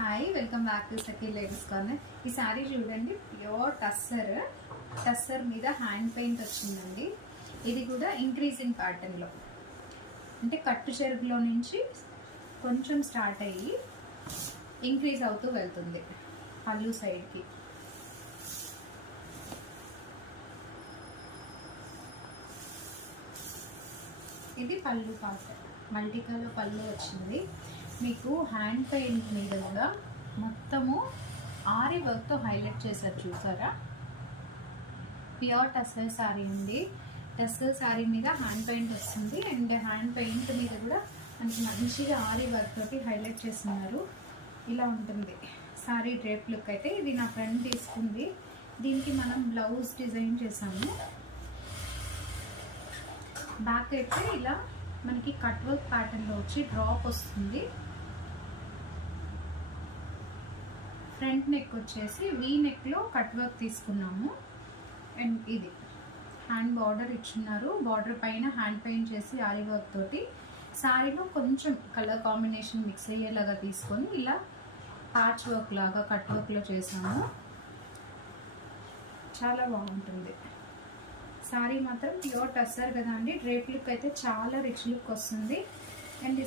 Hi, welcome back to Sakhi ladies corner. ఈ శారీ చూడండి, pure tussar మీద హ్యాండ్ పెయింట్ వచ్చిందండి. ఇది కూడా ఇంక్రీజింగ్ ప్యాటర్న్లో, అంటే కట్టు చెరుకులో నుంచి కొంచెం స్టార్ట్ అయ్యి ఇంక్రీజ్ అవుతూ వెళ్తుంది పళ్ళు సైడ్కి. ఇది పళ్ళు పార్ట్, మల్టీ కలర్ పళ్ళు వచ్చింది. మీకు హ్యాండ్ పెయింట్ మీద కూడా మొత్తము ఆరి వర్క్తో హైలైట్ చేశారు, చూసారా? ప్యూర్ టస్సర్ శారీ ఉంది. టస్సర్ శారీ మీద హ్యాండ్ పెయింట్ వస్తుంది, అండ్ హ్యాండ్ పెయింట్ మీద కూడా మనకి మంచిగా ఆరి వర్క్ తోటి హైలైట్ చేస్తున్నారు. ఇలా ఉంటుంది శారీ డ్రేప్ లుక్. అయితే ఇది నా ఫ్రెండ్ తీసుకుంది. దీనికి మనం బ్లౌజ్ డిజైన్ చేసాము. బ్యాక్ అయితే ఇలా మనకి కట్ వర్క్ ప్యాటర్న్లో వచ్చి డ్రాప్ వస్తుంది. ఫ్రంట్ నెక్ వచ్చేసి వీ నెక్లో కట్ వర్క్ తీసుకున్నాము. అండ్ ఇది హ్యాండ్ బార్డర్ ఇచ్చున్నారు. బార్డర్ పైన హ్యాండ్ పెయింట్ చేసి ఆరి వర్క్ తోటి శారీలో కొంచెం కలర్ కాంబినేషన్ మిక్స్ అయ్యేలాగా తీసుకొని ఇలా ప్యాచ్ వర్క్ లాగా కట్ వర్క్లో చేసాము. చాలా బాగుంటుంది శారీ మాత్రం. ప్యూర్ టస్సర్ కదా అండి, డ్రేప్ లుక్ అయితే చాలా రిచ్ లుక్ వస్తుంది. అండ్